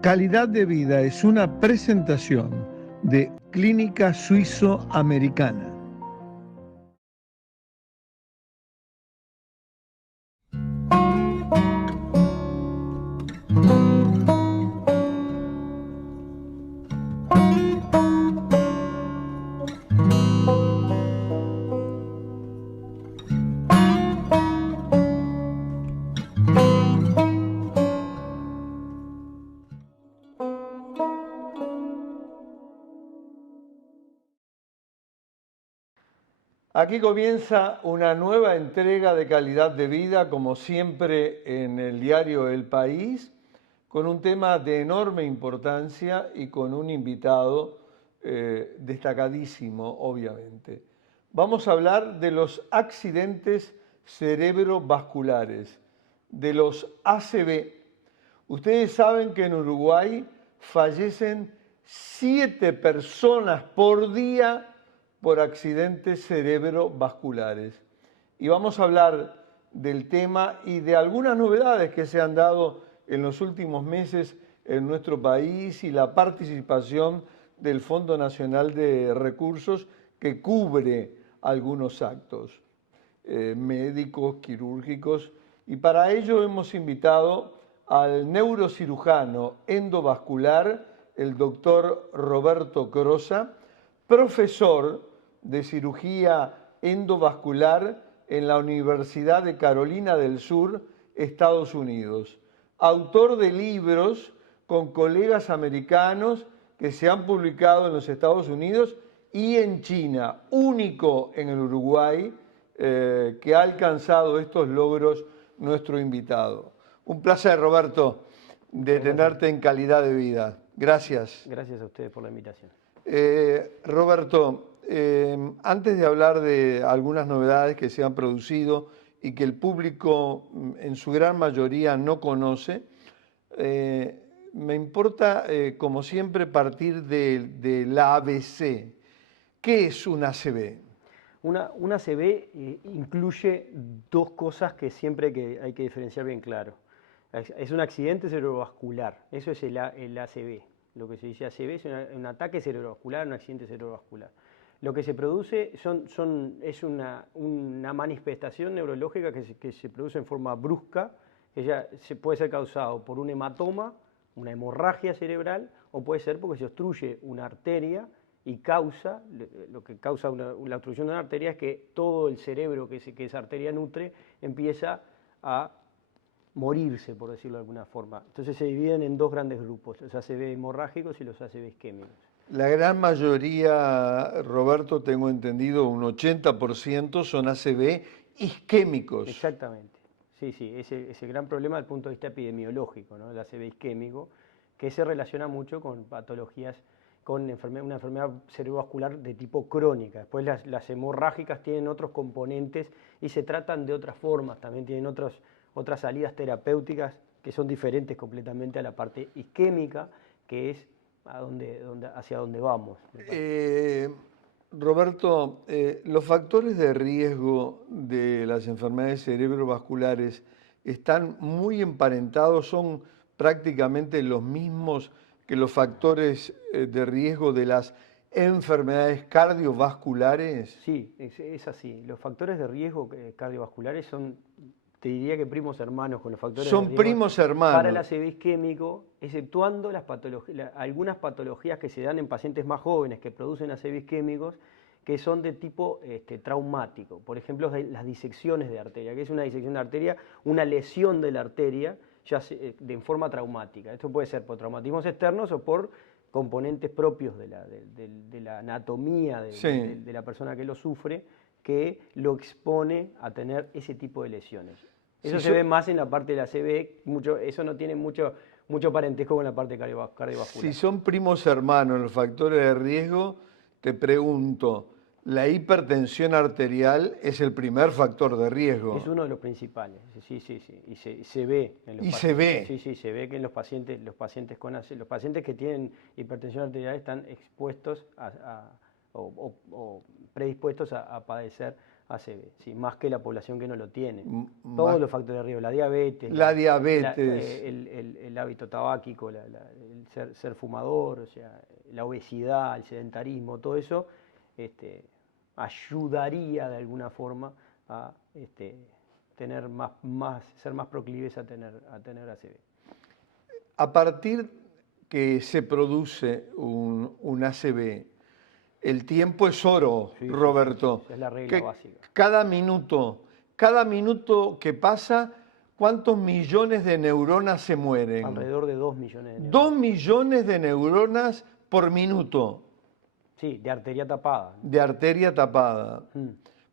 Calidad de Vida es una presentación de Clínica Suizo-Americana. Aquí comienza una nueva entrega de Calidad de Vida, como siempre en el diario El País, con un tema de enorme importancia y con un invitado destacadísimo, obviamente. Vamos a hablar de los accidentes cerebrovasculares, de los ACV. Ustedes saben que en Uruguay fallecen 7 personas por día por accidentes cerebrovasculares. Y vamos a hablar del tema y de algunas novedades que se han dado en los últimos meses en nuestro país y la participación del Fondo Nacional de Recursos que cubre algunos actos médicos, quirúrgicos. Y para ello hemos invitado al neurocirujano endovascular, el doctor Roberto Crosa, profesor de cirugía endovascular en la Universidad de Carolina del Sur, Estados Unidos. Autor de libros con colegas americanos que se han publicado en los Estados Unidos y en China, único en el Uruguay que ha alcanzado estos logros nuestro invitado. Un placer, Roberto, de tenerte en Calidad de Vida. Gracias. Gracias a ustedes por la invitación. Roberto, antes de hablar de algunas novedades que se han producido y que el público en su gran mayoría no conoce, me importa, como siempre, partir de la ABC. ¿Qué es un ACV? Una ACV incluye dos cosas que siempre hay que diferenciar bien claro. Es un accidente cerebrovascular, eso es el ACV. Lo que se dice ACV es un ataque cerebrovascular, un accidente cerebrovascular. Lo que se produce es una manifestación neurológica que se produce en forma brusca, que ya puede ser causado por un hematoma, una hemorragia cerebral, o puede ser porque se obstruye una arteria y lo que causa la obstrucción de una arteria es que todo el cerebro que esa arteria nutre empieza a morirse, por decirlo de alguna forma. Entonces se dividen en dos grandes grupos, los ACV hemorrágicos y los ACV isquémicos. La gran mayoría, Roberto, tengo entendido, un 80% son ACV isquémicos. Exactamente. Sí, ese gran problema desde el punto de vista epidemiológico, ¿no? El ACV isquémico, que se relaciona mucho con patologías, con una enfermedad cerebrovascular de tipo crónica. Después las hemorrágicas tienen otros componentes y se tratan de otras formas, también tienen otras salidas terapéuticas que son diferentes completamente a la parte isquémica, que es hacia donde vamos. Roberto, los factores de riesgo de las enfermedades cerebrovasculares están muy emparentados, son prácticamente los mismos que los factores de riesgo de las enfermedades cardiovasculares. Sí, es así. Los factores de riesgo cardiovasculares son, te diría que primos hermanos con los factores de riesgo. Son primos hermanos. Para el ACV isquémico, exceptuando algunas patologías que se dan en pacientes más jóvenes que producen ACV isquémicos, que son de tipo traumático. Por ejemplo, las disecciones de arteria. ¿Qué es una disección de arteria? Una lesión de la arteria en forma traumática. Esto puede ser por traumatismos externos o por componentes propios de la anatomía de la persona que lo sufre, que lo expone a tener ese tipo de lesiones. Eso se ve más en la parte de la ACV, eso no tiene mucho parentesco con la parte cardiovascular. Si son primos hermanos los factores de riesgo, te pregunto, ¿la hipertensión arterial es el primer factor de riesgo? Es uno de los principales, sí, y se ve en los pacientes. Se ve. Sí, se ve que en los pacientes que tienen hipertensión arterial están expuestos o predispuestos a padecer ACV, sí, más que la población que no lo tiene. Más- Todos los factores de riesgo, la diabetes, La diabetes. el hábito tabáquico, el ser fumador, o sea, la obesidad, el sedentarismo, todo eso ayudaría de alguna forma a tener ser más proclives a tener ACV. A partir que se produce un ACV, el tiempo es oro, Sí, sí, Roberto. sí, es la regla básica. Cada minuto que pasa, ¿cuántos millones de neuronas se mueren? Alrededor de 2 millones de 2 neuronas. millones de neuronas por minuto Sí, de arteria tapada. de arteria tapada. Mm.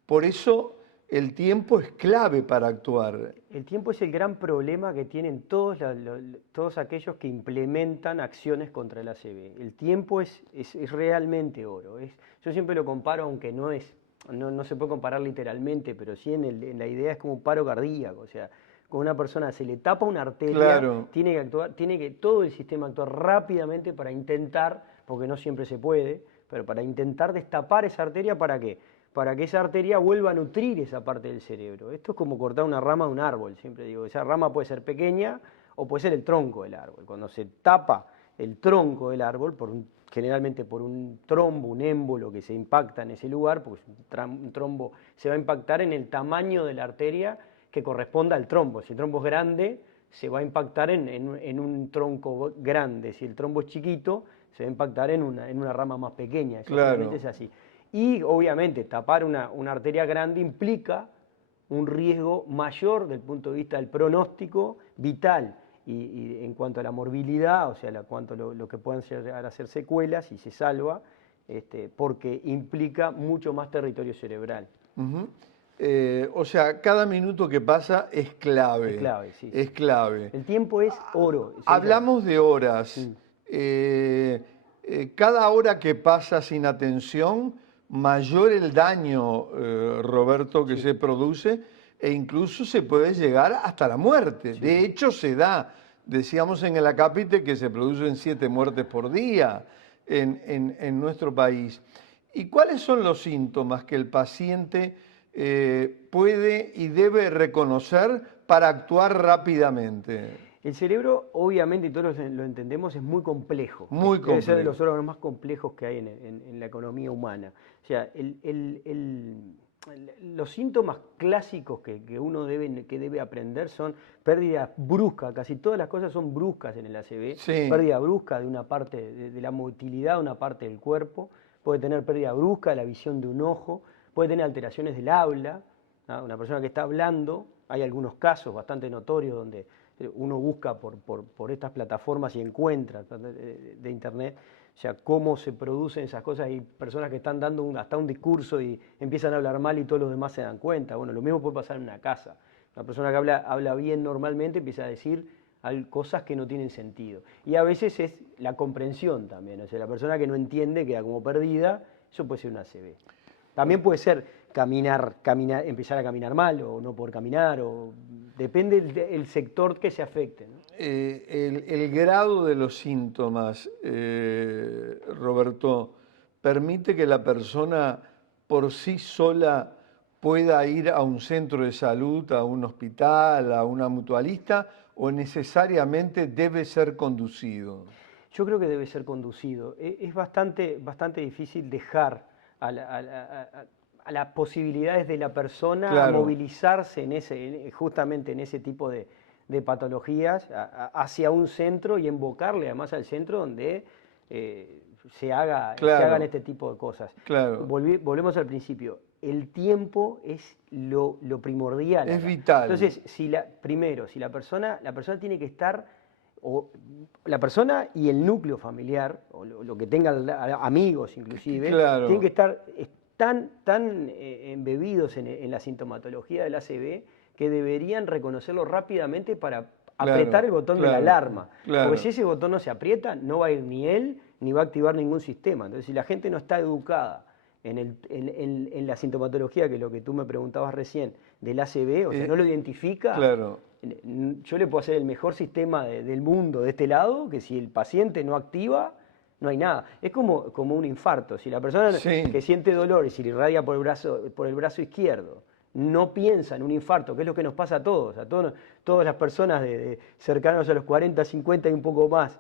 Por eso el tiempo es clave para actuar. El tiempo es el gran problema que tienen todos aquellos que implementan acciones contra el ACV. El tiempo es realmente oro. Yo siempre lo comparo, aunque no se puede comparar literalmente, pero sí en la idea es como un paro cardíaco. O sea, con una persona se le tapa una arteria, Claro. tiene que todo el sistema actuar rápidamente para intentar, porque no siempre se puede, pero para intentar destapar esa arteria. ¿Para qué? Para que esa arteria vuelva a nutrir esa parte del cerebro. Esto es como cortar una rama de un árbol, siempre digo. Esa rama puede ser pequeña o puede ser el tronco del árbol. Cuando se tapa el tronco del árbol, generalmente por un trombo, un émbolo que se impacta en ese lugar, porque un trombo se va a impactar en el tamaño de la arteria que corresponda al trombo. Si el trombo es grande, se va a impactar en un tronco grande. Si el trombo es chiquito, se va a impactar en una rama más pequeña. Eso Claro. realmente es así. Y obviamente tapar una arteria grande implica un riesgo mayor desde el punto de vista del pronóstico vital y en cuanto a la morbilidad, o sea, lo que pueden llegar a ser secuelas y se salva, porque implica mucho más territorio cerebral. Ujú. O sea, cada minuto que pasa es clave. Es clave, sí. Es clave. El tiempo es oro. Hablamos de horas. Cada hora que pasa sin atención, mayor el daño, Roberto, que se produce, e incluso se puede llegar hasta la muerte. De hecho, se da. Decíamos en el acápite que se producen 7 muertes por día en nuestro país. ¿Y cuáles son los síntomas que el paciente puede y debe reconocer para actuar rápidamente? El cerebro, obviamente, y todos lo entendemos, es muy complejo. Muy Debe ser de complejo. los órganos más complejos que hay en la economía humana. O sea, los síntomas clásicos que uno debe aprender son pérdida brusca, casi todas las cosas son bruscas en el ACV. Sí. Pérdida brusca de una parte de la motilidad de una parte del cuerpo, puede tener pérdida brusca de la visión de un ojo, puede tener alteraciones del habla, ¿no? Una persona que está hablando, hay algunos casos bastante notorios donde uno busca por estas plataformas y encuentra de internet, o sea, cómo se producen esas cosas. Hay personas que están dando hasta un discurso y empiezan a hablar mal y todos los demás se dan cuenta. Bueno, lo mismo puede pasar en una casa. Una persona que habla bien normalmente empieza a decir cosas que no tienen sentido. Y a veces es la comprensión también, o sea, la persona que no entiende queda como perdida, eso puede ser un ACV. También puede ser empezar a caminar mal o no poder caminar, depende del sector que se afecte, ¿no? El grado de los síntomas, Roberto, permite que la persona por sí sola pueda ir a un centro de salud, a un hospital, a una mutualista, o necesariamente debe ser conducido. Yo creo que debe ser conducido. Es bastante difícil dejar a las posibilidades de la persona a Claro. movilizarse justamente en ese tipo de patologías hacia un centro y invocarle además al centro donde se hagan este tipo de cosas. Claro. Volvemos al principio. El tiempo es lo primordial. Es acá. vital. Entonces, primero, si la persona tiene que estar, o la persona y el núcleo familiar, o lo que tenga amigos inclusive, Claro. tienen que estar tan embebidos en la sintomatología del ACV que deberían reconocerlo rápidamente para apretar el botón de la alarma. Claro. Porque si ese botón no se aprieta, no va a ir ni él, ni va a activar ningún sistema. Entonces, si la gente no está educada en la sintomatología, que es lo que tú me preguntabas recién, del ACV, o sea, no lo identifica, Claro. yo le puedo hacer el mejor sistema del mundo de este lado, que si el paciente no activa, no hay nada. Es como un infarto. Si la persona Sí. que siente dolor y se le irradia por el brazo izquierdo no piensa en un infarto, que es lo que nos pasa a todas las personas cercanas a los 40, 50 y un poco más,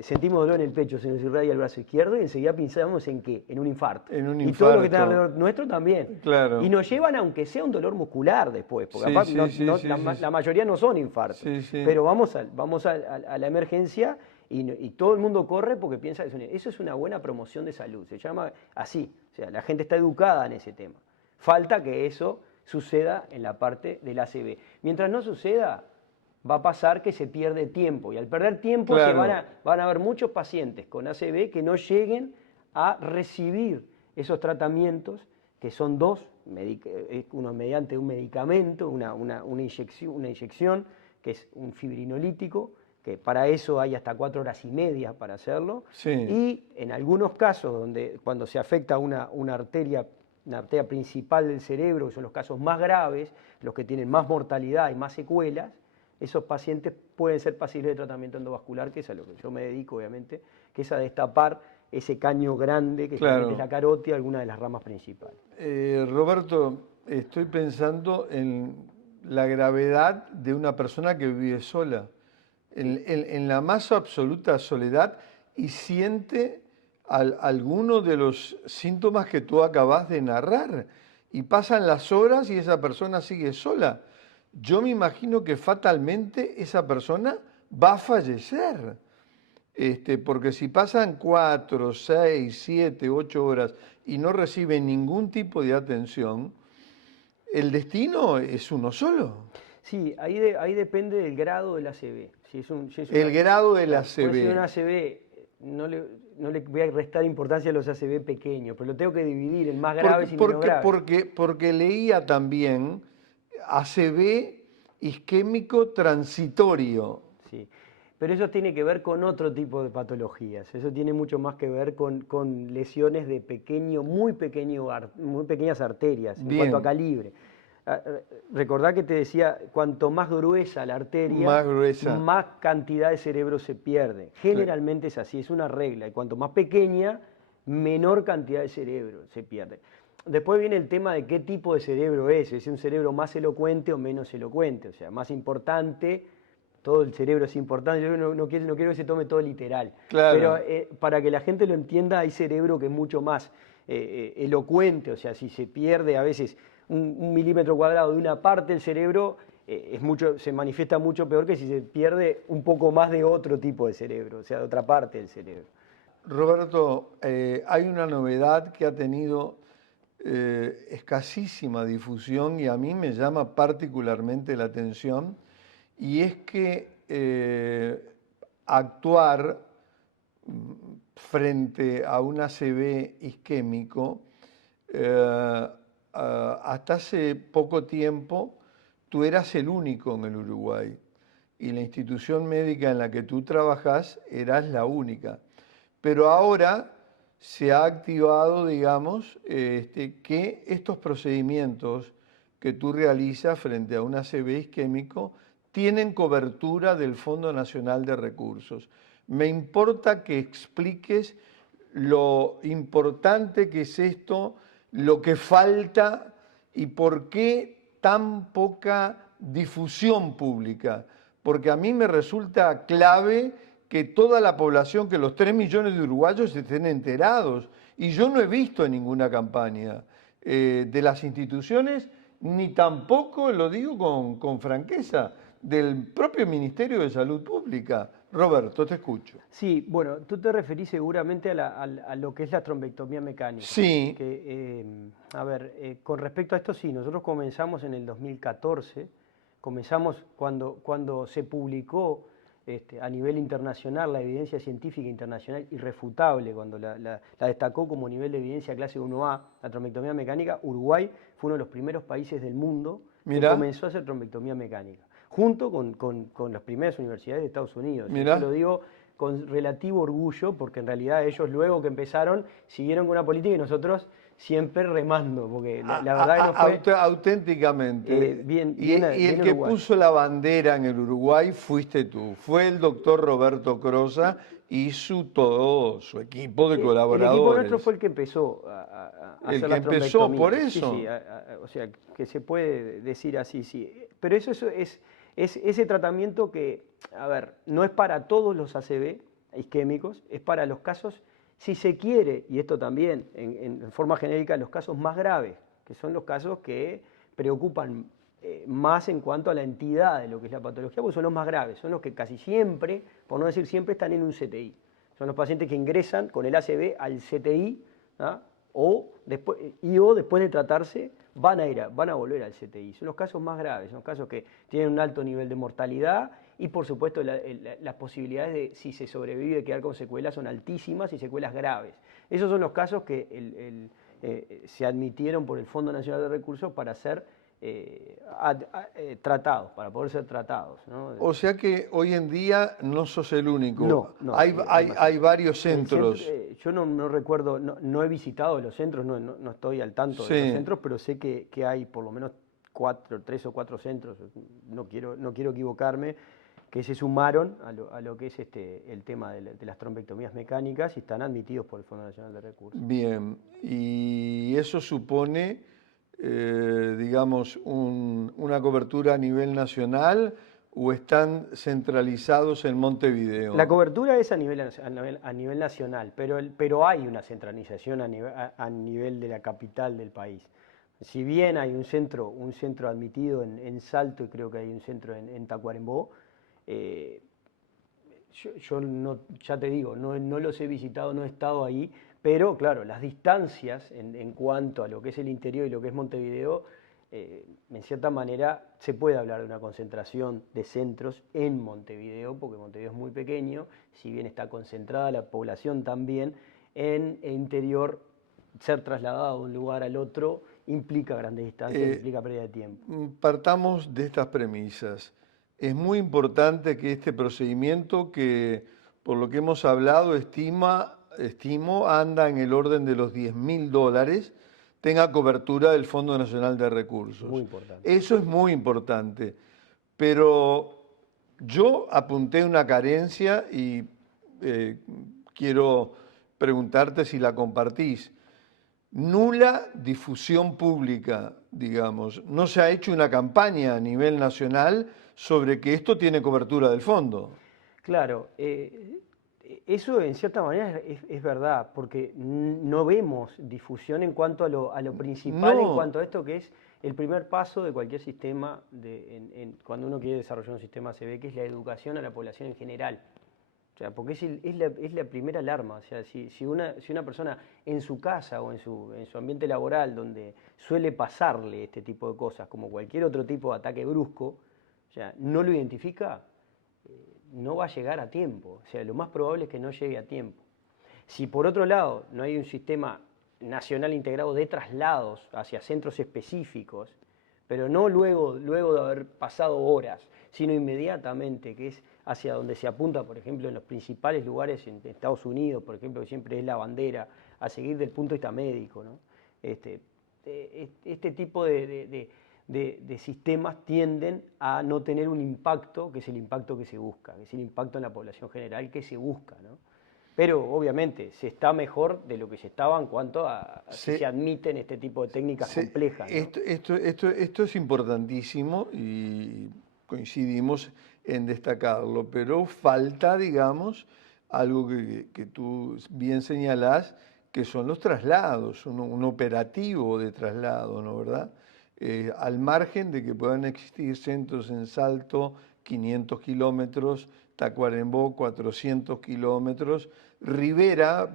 sentimos dolor en el pecho, se nos irradia el brazo izquierdo y enseguida pensamos en ¿qué? En un infarto. En un Y todos los que están infarto. alrededor nuestro también. Claro. Y nos llevan, aunque sea un dolor muscular después, porque Sí, aparte sí, sí, sí, la mayoría no son infartos. Sí, sí. Pero vamos a la emergencia y todo el mundo corre porque piensa que eso es una buena promoción de salud. Se llama así. O sea, la gente está educada en ese tema. Falta que eso suceda en la parte del ACV. Mientras no suceda, va a pasar que se pierde tiempo. Y al perder tiempo Claro. van a haber muchos pacientes con ACV que no lleguen a recibir esos tratamientos, que son dos, uno mediante un medicamento, una inyección, que es un fibrinolítico, que para eso hay hasta 4 horas y media para hacerlo. Sí. Y en algunos casos, cuando se afecta una arteria principal del cerebro, que son los casos más graves, los que tienen más mortalidad y más secuelas, esos pacientes pueden ser pasibles de tratamiento endovascular, que es a lo que yo me dedico, obviamente, que es a destapar ese caño grande que Claro. es la carótida, alguna de las ramas principales. Roberto, estoy pensando en la gravedad de una persona que vive sola, en la más absoluta soledad y siente alguno de los síntomas que tú acabas de narrar. Y pasan las horas y esa persona sigue sola. Yo me imagino que fatalmente esa persona va a fallecer. Porque si pasan 4, 6, 7, 8 horas y no recibe ningún tipo de atención, el destino es uno solo. Sí, ahí depende del grado del ACV. El grado del ACV. Puede ser un ACV, no le voy a restar importancia a los ACV pequeños, pero lo tengo que dividir en más graves y menos graves. Porque leía también ACV isquémico transitorio. Sí, pero eso tiene que ver con otro tipo de patologías. Eso tiene mucho más que ver con lesiones de muy pequeñas arterias en Bien. cuanto a calibre. Recordá que te decía, cuanto más gruesa la arteria, Más gruesa. más cantidad de cerebro se pierde. Generalmente es así, es una regla. Y cuanto más pequeña, menor cantidad de cerebro se pierde. Después viene el tema de qué tipo de cerebro es un cerebro más elocuente o menos elocuente, o sea, más importante. Todo el cerebro es importante, yo no quiero que se tome todo literal. Claro. Pero para que la gente lo entienda, hay cerebro que es mucho más elocuente, o sea, si se pierde a veces un milímetro cuadrado de una parte del cerebro, se manifiesta mucho peor que si se pierde un poco más de otro tipo de cerebro, o sea, de otra parte del cerebro. Roberto, hay una novedad que ha tenido escasísima difusión y a mí me llama particularmente la atención, y es que actuar frente a un ACV isquémico, hasta hace poco tiempo tú eras el único en el Uruguay y la institución médica en la que tú trabajas eras la única. Pero ahora se ha activado, digamos, que estos procedimientos que tú realizas frente a un ACV isquémico tienen cobertura del Fondo Nacional de Recursos. Me importa que expliques lo importante que es esto, lo que falta y por qué tan poca difusión pública. Porque a mí me resulta clave que toda la población, que los 3 millones de uruguayos estén enterados. Y yo no he visto ninguna campaña de las instituciones, ni tampoco, lo digo con franqueza, del propio Ministerio de Salud Pública. Roberto, te escucho. Sí, bueno, tú te referís seguramente a lo que es la trombectomía mecánica. Sí. Con respecto a esto, sí, nosotros comenzamos en el 2014, comenzamos cuando se publicó a nivel internacional la evidencia científica internacional irrefutable, cuando la destacó como nivel de evidencia clase 1A, la trombectomía mecánica. Uruguay fue uno de los primeros países del mundo que comenzó a hacer trombectomía mecánica, junto con las primeras universidades de Estados Unidos. Eso lo digo con relativo orgullo, porque en realidad ellos luego que empezaron siguieron con una política y nosotros siempre remando, porque la verdad que no fue Auténticamente. bien, Y bien, el bien que uruguayo. puso la bandera en el Uruguay fuiste tú. Fue el doctor Roberto Crosa y todo su equipo de El equipo nuestro fue colaboradores. el que empezó a El hacer que las empezó por trombectomías. Sí, sí, eso. o sea, que se puede decir así, sí. Pero eso es ese tratamiento que, a ver, no es para todos los ACV isquémicos, es para los casos, si se quiere, y esto también, en forma genérica, los casos más graves, que son los casos que preocupan más en cuanto a la entidad de lo que es la patología, porque son los más graves, son los que casi siempre, por no decir siempre, están en un CTI. Son los pacientes que ingresan con el ACV al CTI, ¿ah? O después de tratarse van a volver al CTI. Son los casos más graves, son casos que tienen un alto nivel de mortalidad y por supuesto las posibilidades de, si se sobrevive, de quedar con secuelas son altísimas y secuelas graves. Esos son los casos que se admitieron por el Fondo Nacional de Recursos para ser tratados, para poder ser tratados, ¿no? O sea que hoy en día no sos el único. No, Hay, más hay centros. varios El centro, centros. yo no recuerdo, no he visitado los centros, no estoy al tanto de los Sí. centros, pero sé que hay por lo menos tres o cuatro centros, no quiero equivocarme, que se sumaron a lo que es el tema de las trombectomías mecánicas y están admitidos por el Fondo Nacional de Recursos. Bien. Y eso supone, digamos, una cobertura a nivel nacional o están centralizados en La Montevideo. cobertura es a nivel nacional, pero hay una centralización a nivel de la capital del país. Si bien hay un centro admitido en Salto y creo que hay un centro en Tacuarembó, eh, yo ya te digo, no los he visitado, no he estado ahí, pero claro, las distancias en cuanto a lo que es el interior y lo que es Montevideo, en cierta manera se puede hablar de una concentración de centros en Montevideo, porque Montevideo es muy pequeño, si bien está concentrada la población también, en el interior ser trasladado de un lugar al otro implica grandes distancias, Eh, implica pérdida de tiempo. Partamos de estas premisas. Es muy importante que este procedimiento, que por lo que hemos hablado, estimo, anda en el orden de los $10.000, tenga cobertura del Fondo Nacional de Muy Recursos. importante. Eso es muy importante. Pero yo apunté una carencia y eh, quiero preguntarte si la compartís. Nula difusión pública, digamos. No se ha hecho una campaña a nivel nacional sobre que esto tiene cobertura del fondo. Claro, eso en cierta manera es verdad, porque no vemos difusión en cuanto a lo principal, en No, cuanto a esto que es el primer paso de cualquier sistema, cuando uno quiere desarrollar un sistema ACV, que es la educación a la población en general. O sea, porque es la primera alarma. O sea, si una persona en su casa o en su ambiente laboral, donde suele pasarle este tipo de cosas, como cualquier otro tipo de ataque brusco, o sea, no lo identifica, no va a llegar a tiempo. O sea, lo más probable es que no llegue a tiempo. Si por otro lado no hay un sistema nacional integrado de traslados hacia centros específicos, pero no luego de haber pasado horas, sino inmediatamente, que es hacia donde se apunta, por ejemplo, en los principales lugares en Estados Unidos, por ejemplo, que siempre es la bandera, a seguir del punto de vista médico, ¿no? Este tipo de sistemas tienden a no tener un impacto, que es el impacto que se busca, que es el impacto en la población general que se busca, ¿no? Pero obviamente se está mejor de lo que se estaba en cuanto a si se se, admiten este tipo de técnicas complejas, ¿no? esto es importantísimo y coincidimos en destacarlo, pero falta, digamos, algo que tú bien señalás, que son los traslados, un operativo de traslado, ¿no, verdad? Al margen de que puedan existir centros en Salto, 500 kilómetros, Tacuarembó, 400 kilómetros, Rivera,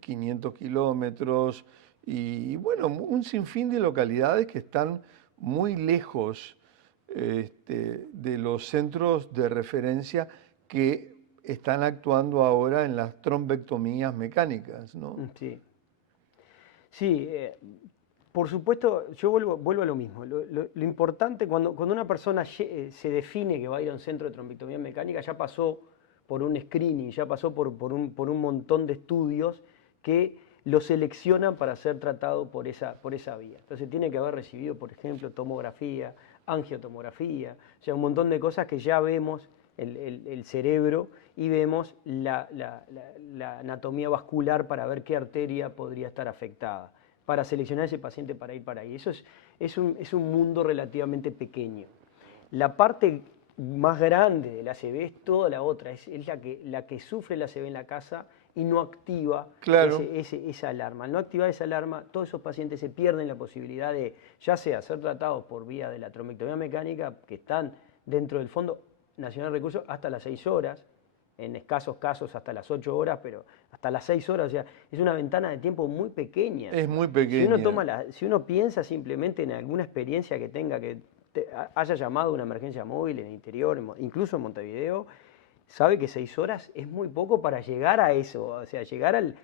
500 kilómetros, y bueno, un sinfín de localidades que están muy lejos de los centros de referencia que están actuando ahora en las trombectomías mecánicas, ¿no? Sí, sí, por supuesto, yo vuelvo a lo mismo. Lo importante, cuando una persona se define que va a ir a un centro de trombectomía mecánica, ya pasó por un screening, ya pasó por un montón de estudios que lo seleccionan para ser tratado por esa vía. Entonces tiene que haber recibido, por ejemplo, tomografía, angiotomografía, o sea, un montón de cosas que ya vemos el cerebro y vemos la anatomía vascular para ver qué arteria podría estar afectada, para seleccionar a ese paciente para ir para ahí. Eso es un mundo relativamente pequeño. La parte más grande del ACV es toda la otra, es la que sufre el ACV en la casa y no activa Claro. esa alarma. Al no activar esa alarma, todos esos pacientes se pierden la posibilidad de, ya sea ser tratados por vía de la trombectomía mecánica, que están dentro del Fondo Nacional de Recursos hasta las 6 horas, en escasos casos hasta las 8 horas, pero hasta las 6 horas, o sea, es una ventana de tiempo muy pequeña. Es muy pequeña. Si uno piensa simplemente en alguna experiencia que tenga, que haya llamado a una emergencia móvil en el interior, incluso en Montevideo, sabe que 6 horas es muy poco para llegar a eso, o sea, llegar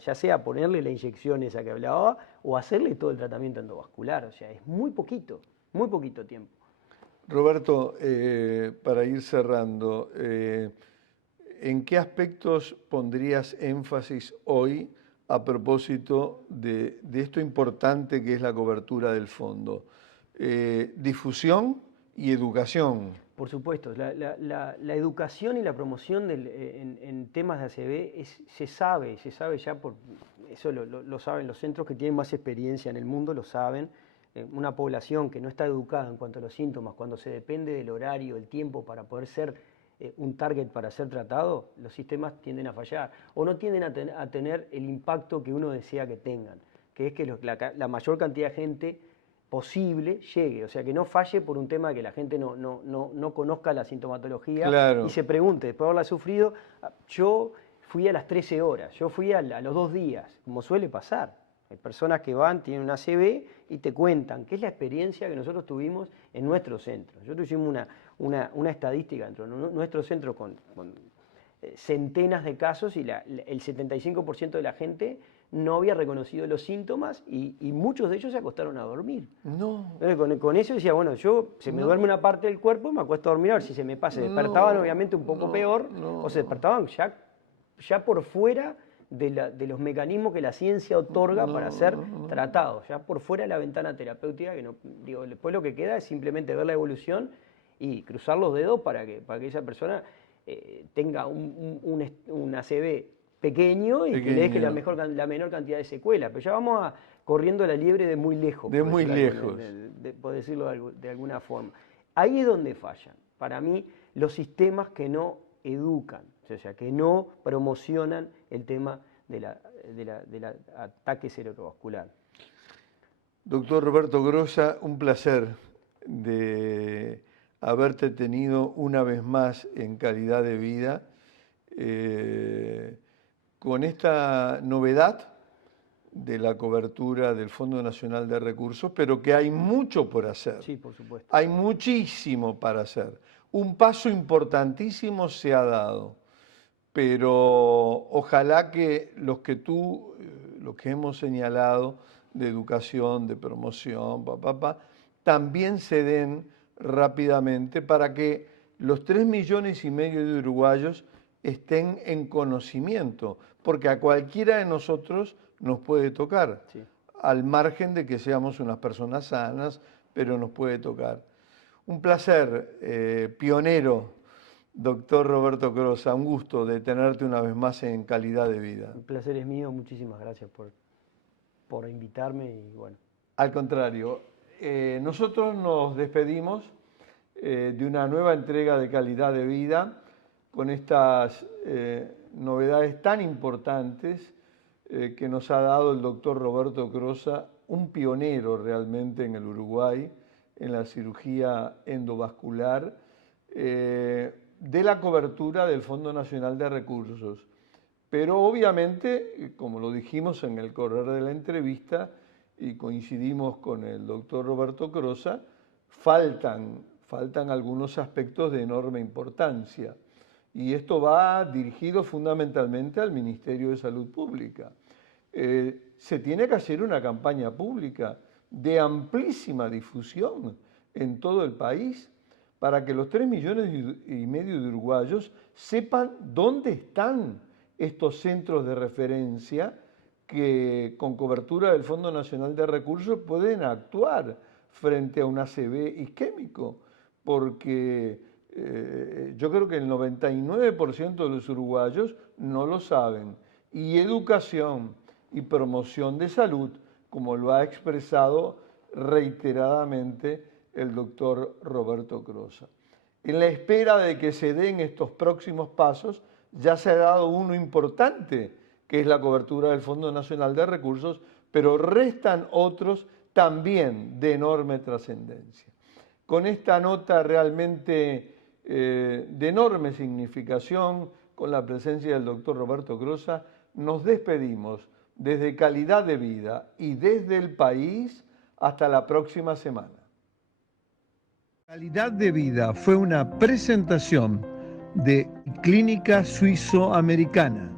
ya sea ponerle la inyección esa que hablaba o hacerle todo el tratamiento endovascular, o sea, es muy poquito tiempo. Roberto, para ir cerrando, ¿en qué aspectos pondrías énfasis hoy a propósito de esto importante que es la cobertura del fondo? Difusión y educación. Por supuesto, la educación y la promoción en temas de ACV se sabe ya, eso lo saben los centros que tienen más experiencia en el mundo, lo saben. Una población que no está educada en cuanto a los síntomas, cuando se depende del horario, el tiempo para poder ser un target para ser tratado, los sistemas tienden a fallar o no tienden a tener el impacto que uno desea que tengan, que es que la mayor cantidad de gente posible llegue, o sea, que no falle por un tema de que la gente no conozca la sintomatología Claro. y se pregunte, después de haberla sufrido, yo fui a las 13 horas, yo fui a los 2 días, como suele pasar. Hay personas que van, tienen una ACV y te cuentan qué es la experiencia que nosotros tuvimos en nuestro centro. Nosotros hicimos una estadística dentro de nuestro centro con centenas de casos y el 75% de la gente no había reconocido los síntomas y muchos de ellos se acostaron a dormir. No. Entonces, con eso decía, bueno, se me duerme una parte del cuerpo y me acuesto a dormir a ver si se me pasa. Se despertaban obviamente un poco peor o se despertaban ya por fuera de los mecanismos que la ciencia otorga para ser tratados, ya por fuera de la ventana terapéutica, que no, digo, después lo que queda es simplemente ver la evolución y cruzar los dedos para que esa persona tenga un ACV pequeño y que le deje la menor cantidad de secuelas. Pero ya vamos corriendo la liebre de muy lejos. De muy lejos. Por decirlo de alguna forma. Ahí es donde fallan, para mí, los sistemas que no educan, o sea, que no promocionan el tema del ataque cerebrovascular. Doctor Roberto Grossa, un placer de haberte tenido una vez más en Calidad de Vida, con esta novedad de la cobertura del Fondo Nacional de Recursos, pero que hay mucho por hacer. Sí, por supuesto. Hay muchísimo para hacer. Un paso importantísimo se ha dado, pero ojalá que los que hemos señalado de educación, de promoción, también se den rápidamente para que los 3,5 millones de uruguayos estén en conocimiento, porque a cualquiera de nosotros nos puede tocar, sí, al margen de que seamos unas personas sanas, pero nos puede tocar. Un placer, pionero, doctor Roberto Grossa, un gusto de tenerte una vez más en Calidad de Vida. El placer es mío, muchísimas gracias por invitarme y bueno. Al contrario, nosotros nos despedimos de una nueva entrega de Calidad de Vida con estas novedades tan importantes que nos ha dado el doctor Roberto Grossa, un pionero realmente en el Uruguay, en la cirugía endovascular, de la cobertura del Fondo Nacional de Recursos. Pero obviamente, como lo dijimos en el correr de la entrevista y coincidimos con el doctor Roberto Grossa, faltan algunos aspectos de enorme importancia. Y esto va dirigido fundamentalmente al Ministerio de Salud Pública. Se tiene que hacer una campaña pública de amplísima difusión en todo el país para que los 3,5 millones de uruguayos sepan dónde están estos centros de referencia que con cobertura del Fondo Nacional de Recursos pueden actuar frente a un ACV isquémico, porque yo creo que el 99% de los uruguayos no lo saben. Y educación y promoción de salud, como lo ha expresado reiteradamente el doctor Roberto Crosa. En la espera de que se den estos próximos pasos, ya se ha dado uno importante, que es la cobertura del Fondo Nacional de Recursos, pero restan otros también de enorme trascendencia. Con esta nota realmente de enorme significación, con la presencia del doctor Roberto Crosa, nos despedimos desde Calidad de Vida y desde el país hasta la próxima semana. Calidad de Vida fue una presentación de Clínica Suizo-Americana.